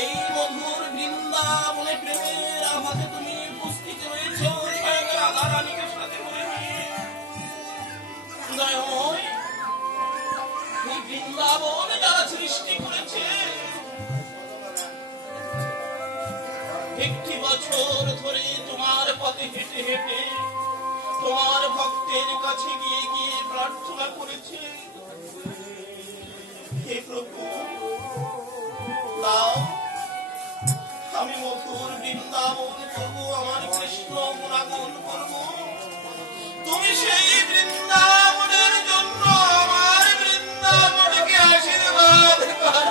এই মধুর বৃন্দাবনে প্রেমের আভাতে তুমি উপস্থিত হয়েছ স্বয়ং রাধা রানীকে সাথে করে নিয়ে। দয়াময়, এই বৃন্দাবন যারা সৃষ্টি করেছে, একটি বছর ধরে তোমার পথে হেঁটে হেঁটে তোমার ভক্তের কাছে গিয়ে গিয়ে প্রার্থনা করেছে, হে প্রভু দাও, আমি মধুর বৃন্দাবন করবো, আমার কৃষ্ণ গুণাগুণ করবো। তুমি সেই বৃন্দাবনের জন্য আমার বৃন্দাবনকে আশীর্বাদ করো।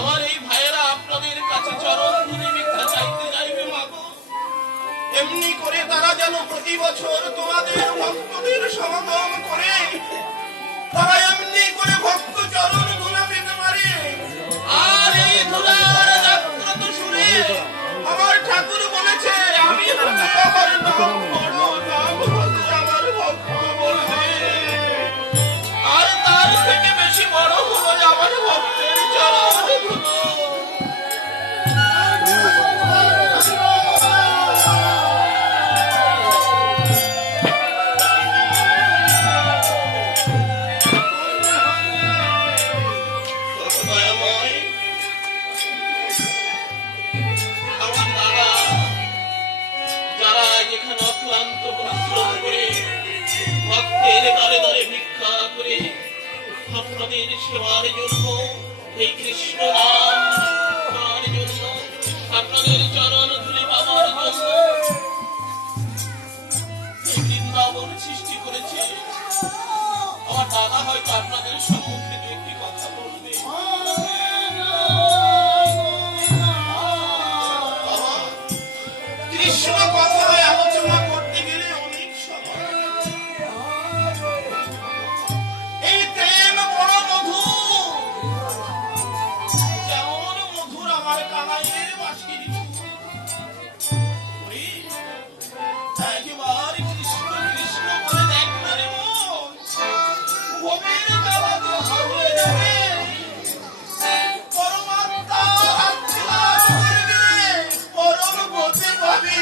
আমার এই ভাইয়েরা আপনাদের কাছে চরণ ধরে ভিক্ষা চাইতে যাইবে মাগো, এমনি করে তারা যেন প্রতি বছর তোমাদের ভক্তদের সমাগম করে তারা এমনি করে ভক্ত চরণ ধুলা পেতে পারে। আর এই ধুলার জাগ্রত সুরে আমার ঠাকুর বলেছে, আমি হতে আমার নাম বড়, নাম হতে আমার ভক্ত বলবে। আর তার থেকে বেশি বড় হলো আমার ভক্তের চরণ ধুলো। আপনাদের সেবার জন্য, এই কৃষ্ণ নাম গানের জন্য, আপনাদের চরণ ধুলি পাবার জন্য এই বৃন্দাবন সৃষ্টি করেছে। আমার দাদা হয়তো আপনাদের সম্মুখে দু একটি কথা বলবে। কৃষ্ণ কথায় আলোচনা করতে গেলে অনেক সময়, এই প্রেম বড় মধুর, যেমন মধুর আমার কানাইয়ের বাঁশির সুর। একবার কৃষ্ণ কৃষ্ণ বলে দেখ না রে মন, ভবের জ্বালা তো হারিয়ে যাবে। পরমাত্মা আত্মা লাভ করবি, পরম গতি পাবি।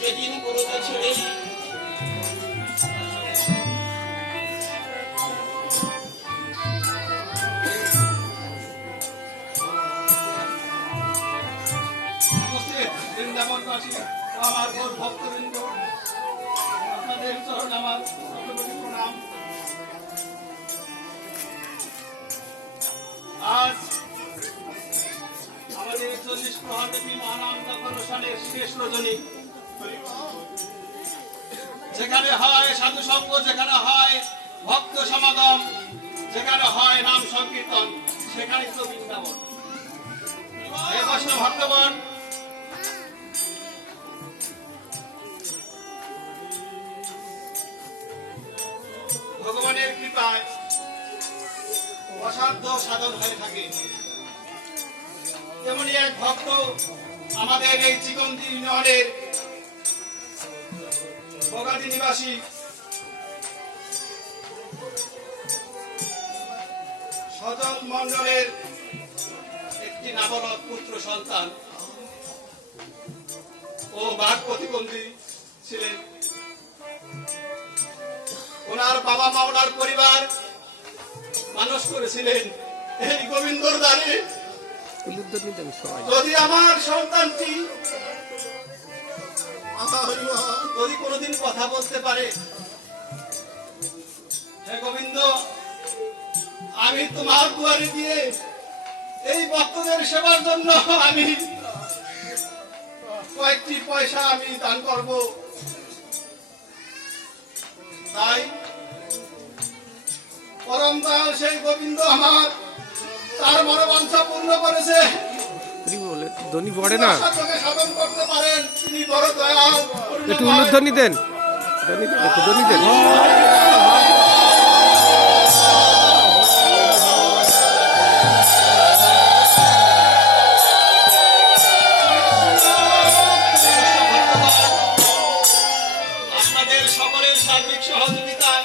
যেদিন গুরুকে ছেড়ে বৃন্দাবনবাসী, আমার গৌর ভক্তবৃন্দ, আপনাদের চরণ আমার শতকোটি প্রণাম। আজ আমাদের 40 প্রহরব্যাপী মহানাম অনুষ্ঠানের শেষ রজনী। যেখানে হয় সাধু সঙ্গ, যেখানে হয় ভক্ত সমাগম, যেখানে হয় নাম সংকীর্তন, সেখানে তো বৃন্দাবন। এই বৈষ্ণব ভক্তগণ, ভগবানের কৃপায় অসাধ্য সাধন হয়ে থাকে। তেমনি এক ভক্ত আমাদের এই চিকন্দি ইউনিয়নের বগাদি নিবাসী সজল মন্ডলের একটি নাবালক পুত্র সন্তান ও বাঘ প্রতিবন্ধী ছিলেন। ওনার বাবা মা, ওনার পরিবার মানুষ করেছিলেন এই গোবিন্দর দ্বারে। যদি আমার সন্তানটি যদি কোনোদিন কথা বলতে পারে, হে গোবিন্দ, আমি তোমার দুয়ারে দিয়ে এই ভক্তদের সেবার জন্য আমি কয়েকটি পয়সা আমি দান করব। তাই পরম দয়াল সেই গোবিন্দ আমার তার মনোবাঞ্ছা পূর্ণ করেছে। সাধন করতে পারেন, তিনি বড় দয়াল। একটু উলুধ্বনি দেন, একটু ধ্বনি দেন। আপনাদের সকলের সার্বিক সহযোগিতায়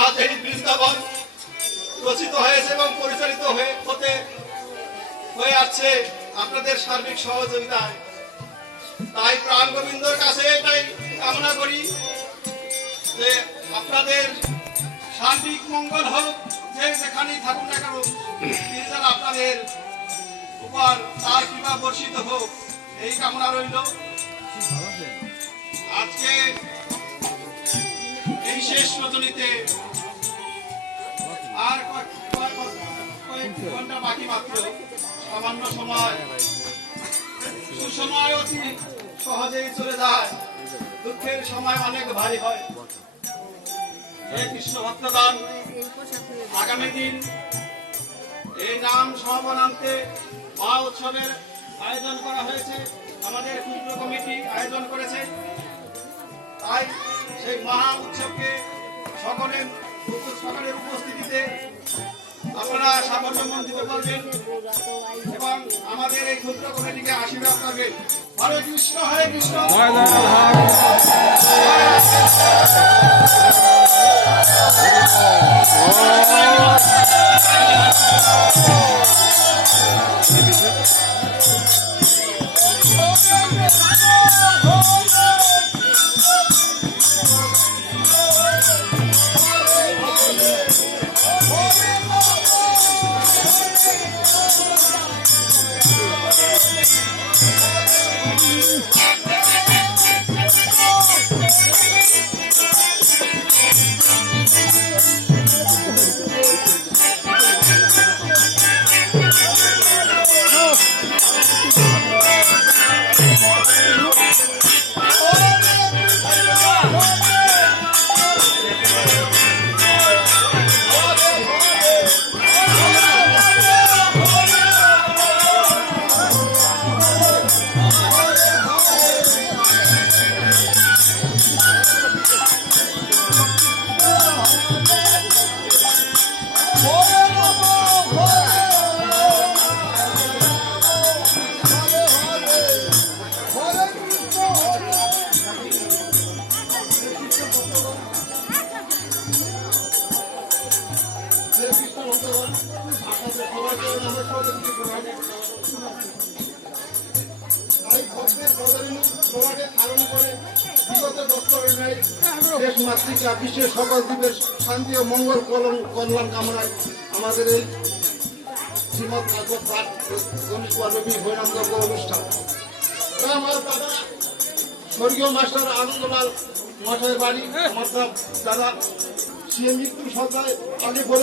আজ এই বৃন্দাবন রচিত হয়েছে এবং পরিচালিত হয়ে আসছে আপনাদের সার্বিক সহযোগিতায়। তাই প্রাণ গোবিন্দর কাছে এটাই কামনা করি যে আপনাদের সার্বিক মঙ্গল হোক, যে যেখানেই থাকুন না কেন, তিনি যেন আপনাদের উপর তার কৃপা বর্ষিত হোক, এই কামনা রইল। আজকে এই শেষ রজনীতে আর কয়েক ঘন্টা বাকি মাত্র। সামান্য সময়, সুসময় অতি সহজেই চলে যায়, দুঃখের সময় অনেক ভারী হয়। হে কৃষ্ণ ভক্তগণ, আগামী দিন এই নাম সমাবনান্তে মহা উৎসবের আয়োজন করা হয়েছে, আমাদের ক্ষুদ্র কমিটি আয়োজন করেছে। তাই সেই মহা উৎসবকে সকলের উপস্থিতিতে আপনারা সাফল্যমণ্ডিত করবেন এবং আমাদের এই ক্ষুদ্র কমিটিকে আশীর্বাদ করবেন। হরে কৃষ্ণ, হরে কৃষ্ণ। মাতৃকা বিশ্বের সকল দ্বীপের শান্তি ও মঙ্গল কল্যাণ কামনায় আমাদের এই শ্রীমৎ ভাগবত পাঠ গণেশ ভৈরব অনুষ্ঠান। আমার দাদা স্বর্গীয় মাস্টার আনন্দলাল মশাইয়ের বাড়ি, আমার দাদা সিএম মৃত্যু সদায় আগে বলে